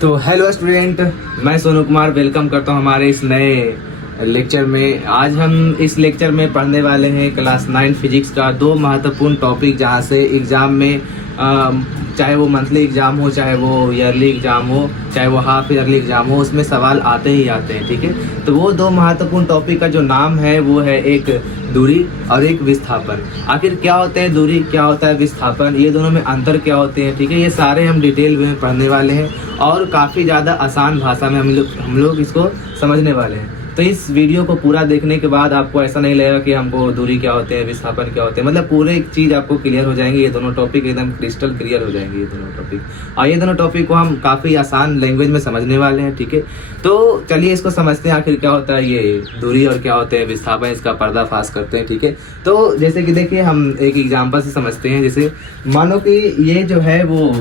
तो hello student, मैं Sonu Kumar welcome करता हूं हमारे इस नए लेक्चर में। आज हम इस लेक्चर में पढ़ने वाले हैं क्लास 9 फिजिक्स का दो महत्वपूर्ण टॉपिक, जहां से एग्ज़ाम में चाहे वो मंथली एग्ज़ाम हो, चाहे वो ईयरली एग्ज़ाम हो, चाहे वो हाफ ईयरली एग्ज़ाम हो, उसमें सवाल आते ही आते हैं। ठीक है, तो वो दो महत्वपूर्ण टॉपिक का जो नाम है वो है एक दूरी और एक विस्थापन। आखिर क्या होते हैं दूरी, क्या होता है विस्थापन, ये दोनों में अंतर क्या होते हैं। ठीक है, ये सारे हम डिटेल में पढ़ने वाले हैं और काफ़ी ज़्यादा आसान भाषा में हम लोग इसको समझने वाले हैं। तो इस वीडियो को पूरा देखने के बाद आपको ऐसा नहीं लगेगा कि हमको दूरी क्या होते हैं, विस्थापन क्या होते हैं, मतलब पूरे एक चीज़ आपको क्लियर हो जाएंगे। ये दोनों टॉपिक एकदम क्रिस्टल क्लियर हो जाएंगे ये दोनों टॉपिक, और ये दोनों टॉपिक को हम काफ़ी आसान लैंग्वेज में समझने वाले हैं। ठीक है, तो चलिए इसको समझते हैं आखिर क्या होता है ये दूरी और क्या होते हैं विस्थापन, इसका पर्दाफाश करते हैं। ठीक है, तो जैसे कि देखिए हम एक एग्जाम्पल से समझते हैं। जैसे मानो कि ये जो है वो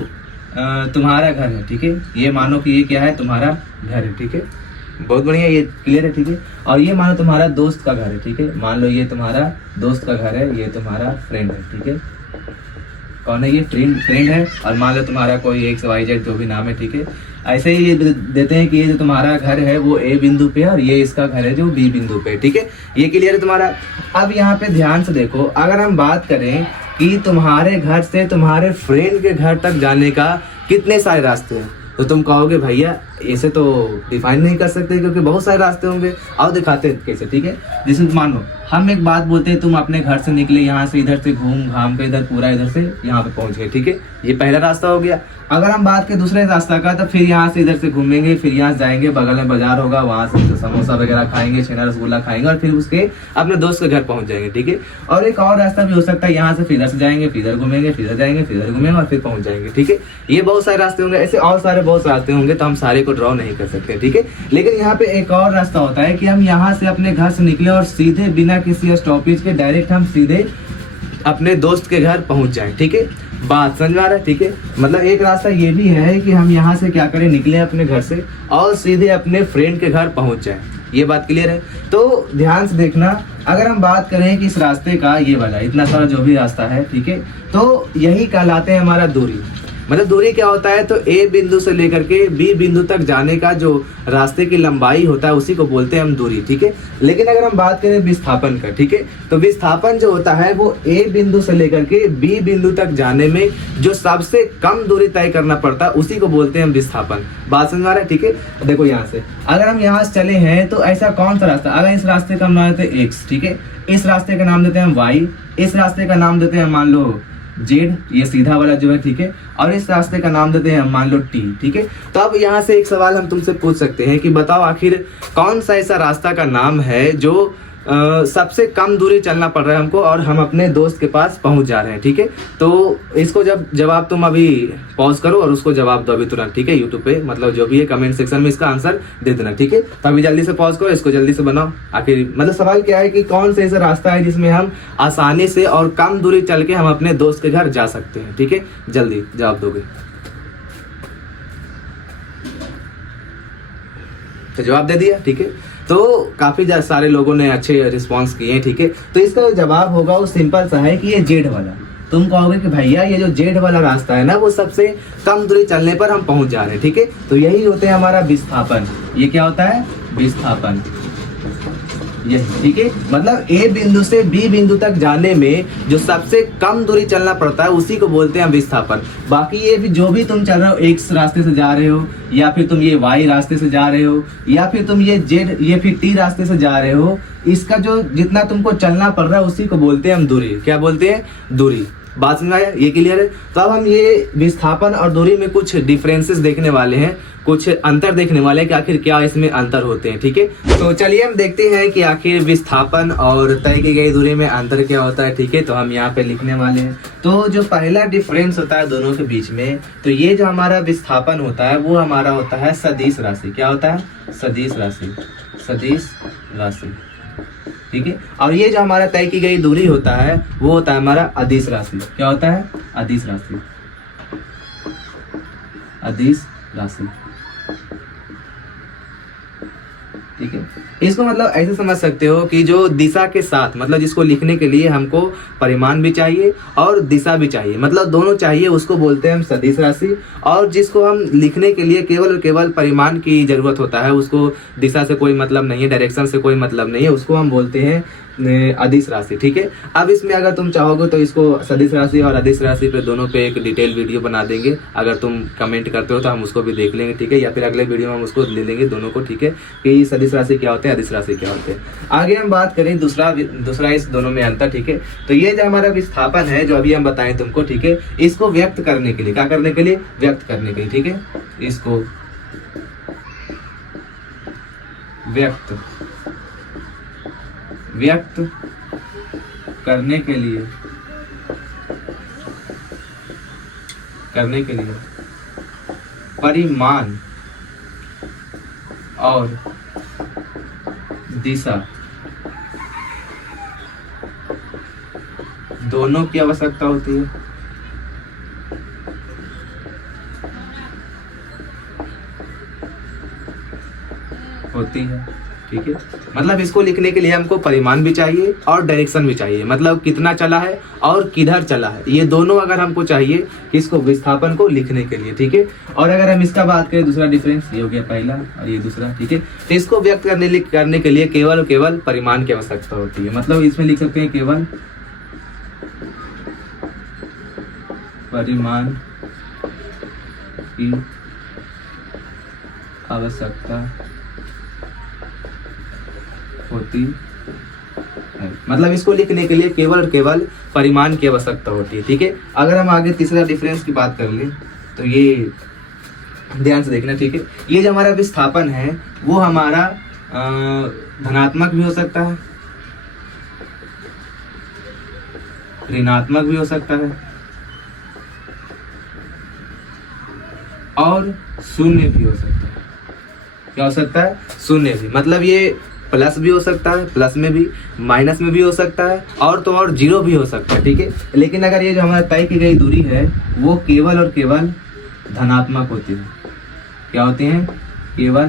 तुम्हारा घर है। ठीक है, ये मानो कि ये क्या है, तुम्हारा घर है। ठीक है, बहुत बढ़िया, ये क्लियर है। ठीक है, और ये मानो तुम्हारा दोस्त का घर है। ठीक है, मान लो ये तुम्हारा दोस्त का घर है, ये तुम्हारा फ्रेंड है। ठीक है, कौन है ये, फ्रेंड है। और मान लो तुम्हारा कोई XYZ जो भी नाम है। ठीक है, ऐसे ही ये देते हैं कि ये जो तुम्हारा घर है वो A बिंदु पे है और ये इसका घर है जो B बिंदु पे। ठीक है, ये क्लियर है तुम्हारा। अब यहाँ पे ध्यान से देखो, अगर हम बात करें कि तुम्हारे घर से तुम्हारे फ्रेंड के घर तक जाने का कितने सारे रास्ते हैं, तो तुम कहोगे भैया ऐसे तो डिफाइन नहीं कर सकते क्योंकि बहुत सारे रास्ते होंगे। आओ दिखाते हैं कैसे। ठीक है, जैसे मान लो हम एक बात बोलते हैं, तुम अपने घर से निकले, यहाँ से इधर से घूम घाम के इधर पूरा इधर से यहाँ पे पहुंच गए। ठीक है, ये पहला रास्ता हो गया। अगर हम बात करें दूसरे रास्ता का, तो फिर यहाँ से इधर से घूमेंगे, फिर यहाँ से जाएंगे, बगल में बाजार होगा, वहाँ से समोसा वगैरह खाएंगे, छेना रसगुल्ला खाएंगे और फिर उसके अपने दोस्त के घर पहुंच जाएंगे। ठीक है, और एक और रास्ता भी हो सकता है, यहाँ से फिर इधर से जाएंगे, फिर इधर घूमेंगे, फिर इधर जाएंगे, फिर इधर घूमेंगे और फिर पहुंच जाएंगे। ठीक है, ये बहुत सारे रास्ते होंगे, ऐसे और सारे बहुत सारे रास्ते होंगे, तो हम सारे को ड्रॉ नहीं कर सकते। ठीक है, लेकिन यहाँ पे एक और रास्ता होता है कि हम यहाँ से अपने घर से निकले और सीधे बिना किसी स्टॉपेज के डायरेक्ट हम सीधे अपने दोस्त के घर पहुंच जाएं। ठीक है, बात समझ में आ रहा है। ठीक है, मतलब एक रास्ता ये भी है कि हम यहाँ से क्या करें, निकले अपने घर से और सीधे अपने फ्रेंड के घर पहुंच जाएं। ये बात क्लियर है। तो ध्यान से देखना, अगर हम बात करें कि इस रास्ते का ये वाला इतना सारा जो भी रास्ता है, ठीक है, तो यही कहलाते हैं हमारा दूरी। मतलब दूरी क्या होता है, तो A बिंदु से लेकर के B बिंदु तक जाने का जो रास्ते की लंबाई होता है उसी को बोलते हैं हम दूरी। ठीक है, लेकिन अगर हम बात करें विस्थापन का, ठीक है, तो विस्थापन जो होता है वो A बिंदु से लेकर के B बिंदु तक जाने में जो सबसे कम दूरी तय करना पड़ता है उसी को बोलते हैं हम विस्थापन। बात समझ आ रहा है। ठीक है, देखो यहाँ से अगर हम यहाँ से चले हैं तो ऐसा कौन सा रास्ता, अगर इस रास्ते का नाम देते हैं X, ठीक है, इस रास्ते का नाम देते हैं Y, इस रास्ते का नाम देते हैं मान लो Z, ये सीधा वाला जो है। ठीक है, और इस रास्ते का नाम देते हैं हम मान लो T। ठीक है, तो अब यहाँ से एक सवाल हम तुमसे पूछ सकते हैं कि बताओ आखिर कौन सा ऐसा रास्ता का नाम है जो सबसे कम दूरी चलना पड़ रहा है हमको और हम अपने दोस्त के पास पहुंच जा रहे हैं। ठीक है, तो इसको जवाब तुम अभी पॉज करो और उसको जवाब दो अभी तुरंत। ठीक है, यूट्यूब पे मतलब जो भी है कमेंट सेक्शन में इसका आंसर दे देना। ठीक है, तो अभी जल्दी से पॉज करो, इसको जल्दी से बनाओ। आखिर मतलब सवाल क्या है कि कौन सा ऐसा रास्ता है जिसमें हम आसानी से और कम दूरी चल के हम अपने दोस्त के घर जा सकते हैं। ठीक है, जल्दी जवाब दोगे तो जवाब दे दिया। ठीक है, तो काफी सारे लोगों ने अच्छे रिस्पांस किए हैं। ठीक है, तो इसका जो जवाब होगा वो सिंपल सा है कि ये जेड वाला। तुम कहोगे कि भैया ये जो जेड वाला रास्ता है ना वो सबसे कम दूरी चलने पर हम पहुंच जा रहे हैं। ठीक है, तो यही होते हैं हमारा विस्थापन। ये क्या होता है, विस्थापन। ये ठीक है, मतलब A बिंदु से B बिंदु तक जाने में जो सबसे कम दूरी चलना पड़ता है उसी को बोलते हैं विस्थापन। बाकी ये भी जो भी तुम चल रहे हो, X रास्ते से जा रहे हो या फिर तुम ये Y रास्ते से जा रहे हो या फिर तुम ये Z ये फिर T रास्ते से जा रहे हो, इसका जो जितना तुमको चलना पड़ रहा है उसी को बोलते हैं हम दूरी। क्या बोलते हैं, दूरी। बात समझ आया, ये क्लियर है। तो अब हम ये विस्थापन और दूरी में कुछ डिफरेंसेस देखने वाले हैं, कुछ अंतर देखने वाले हैं कि आखिर क्या इसमें अंतर होते हैं। ठीक है, तो चलिए हम देखते हैं कि आखिर विस्थापन और तय की गई दूरी में अंतर क्या होता है। ठीक है, तो हम यहाँ पे लिखने वाले हैं। तो जो पहला डिफरेंस होता है दोनों के बीच में, तो ये जो हमारा विस्थापन होता है वो हमारा होता है सदिश राशि। क्या होता है, सदिश राशि, सदिश राशि। ठीक है, और ये जो हमारा तय की गई दूरी होता है वो होता है हमारा अदिश राशि। क्या होता है, अदिश राशि, अदिश राशि। ठीक है। इसको मतलब ऐसे समझ सकते हो कि जो दिशा के साथ, मतलब जिसको लिखने के लिए हमको परिमाण भी चाहिए और दिशा भी चाहिए, मतलब दोनों चाहिए, उसको बोलते हैं हम सदिश राशि। और जिसको हम लिखने के लिए केवल और केवल परिमाण की जरूरत होता है, उसको दिशा से कोई मतलब नहीं है, डायरेक्शन से कोई मतलब नहीं है, उसको हम बोलते हैं अदिश राशि। ठीक है। अब इसमें अगर तुम चाहोगे तो इसको सदिश राशि और अदिश राशि पे दोनों पे एक डिटेल वीडियो बना देंगे। अगर तुम कमेंट करते हो तो हम उसको भी देख लेंगे। ठीक है। या फिर अगले वीडियो में हम उसको ले लेंगे दोनों को। ठीक है, कि सदिश राशि क्या होते हैं, अदिश राशि क्या होते हैं। आगे हम बात करें दूसरा इस दोनों में अंतर। ठीक है। तो ये जो हमारा विस्थापन है, जो अभी हम बताएं तुमको, ठीक है, इसको व्यक्त करने के लिए, क्या करने के लिए, व्यक्त करने के लिए। ठीक है। इसको व्यक्त करने के लिए परिमाण और दिशा दोनों की आवश्यकता होती है। ठीक है। मतलब इसको लिखने के लिए हमको परिमाण भी चाहिए और डायरेक्शन भी चाहिए, मतलब कितना चला है और किधर चला है, ये दोनों अगर हमको चाहिए किसको, विस्थापन को लिखने के लिए। ठीक है। और अगर हम इसका बात करें, दूसरा डिफरेंस ये हो गया पहला और ये दूसरा। ठीक है। तो इसको व्यक्त करने के लिए केवल परिमाण की आवश्यकता होती है। मतलब इसमें लिख सकते हैं केवल परिमाण की आवश्यकता होती है। मतलब इसको लिखने के लिए केवल परिमाण की आवश्यकता होती है। ठीक है। अगर हम आगे तीसरा डिफरेंस की बात कर लें तो ये ध्यान से देखना। ठीक है। ये जो हमारा विस्थापन है वो हमारा धनात्मक भी हो सकता है, ऋणात्मक भी हो सकता है और शून्य भी हो सकता है। क्या हो सकता है, शून्य भी। मतलब ये प्लस भी हो सकता है, प्लस में भी, माइनस में भी हो सकता है और जीरो भी हो सकता है। ठीक है। लेकिन अगर ये जो हमारा तय की गई दूरी है वो केवल और केवल धनात्मक होती है। क्या होती है, केवल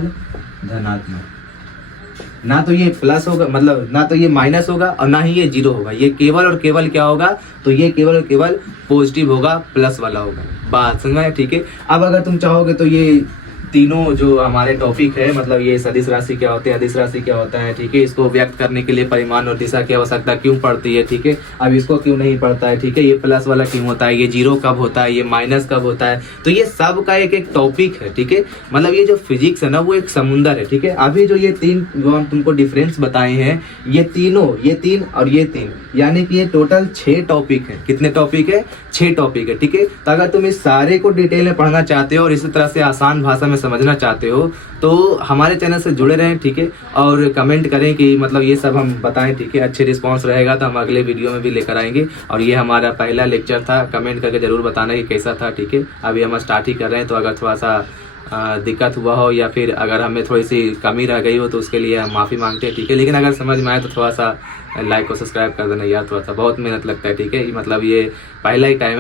धनात्मक। ना तो ये प्लस होगा, मतलब ना तो ये माइनस होगा और ना ही ये जीरो होगा। ये केवल और केवल क्या होगा, तो ये केवल और केवल पॉजिटिव होगा, प्लस वाला होगा। बात समझ में? ठीक है। अब अगर तुम चाहोगे तो ये तीनों जो हमारे टॉपिक है, मतलब ये सदिश राशि क्या होते हैं, अदिश राशि क्या होता है, ठीक है, इसको व्यक्त करने के लिए परिमाण और दिशा की आवश्यकता क्यों पड़ती है, ठीक है, अब इसको क्यों नहीं पड़ता है, ठीक है, ये प्लस वाला क्यों होता है, ये जीरो कब होता है, ये माइनस कब होता है, तो ये सब का एक एक टॉपिक है। ठीक है। मतलब ये जो फिजिक्स है ना वो एक समुंदर है। ठीक है। अभी जो ये तीन जो हम तुमको डिफरेंस बताए हैं, ये तीनों, ये तीन और ये तीन, यानी कि ये टोटल 6 टॉपिक है। कितने टॉपिक है, 6 टॉपिक है। ठीक है। तो अगर तुम इस सारे को डिटेल में पढ़ना चाहते हो और इसी तरह से आसान भाषा में समझना चाहते हो तो हमारे चैनल से जुड़े रहें। ठीक है। और कमेंट करें कि मतलब ये सब हम बताएं। ठीक है। अच्छे रिस्पांस रहेगा तो हम अगले वीडियो में भी लेकर आएंगे। और ये हमारा पहला लेक्चर था, कमेंट करके जरूर बताना कि कैसा था। ठीक है। अभी हम स्टार्ट ही कर रहे हैं, तो अगर थोड़ा सा दिक्कत हुआ हो या फिर अगर हमें थोड़ी सी कमी रह गई हो तो उसके लिए हम माफ़ी मांगते हैं। ठीक है। लेकिन अगर समझ में आए तो थोड़ा सा लाइक और सब्सक्राइब कर देना यार, थोड़ा सा बहुत मेहनत लगता है। ठीक है। मतलब ये पहला ही टाइम है।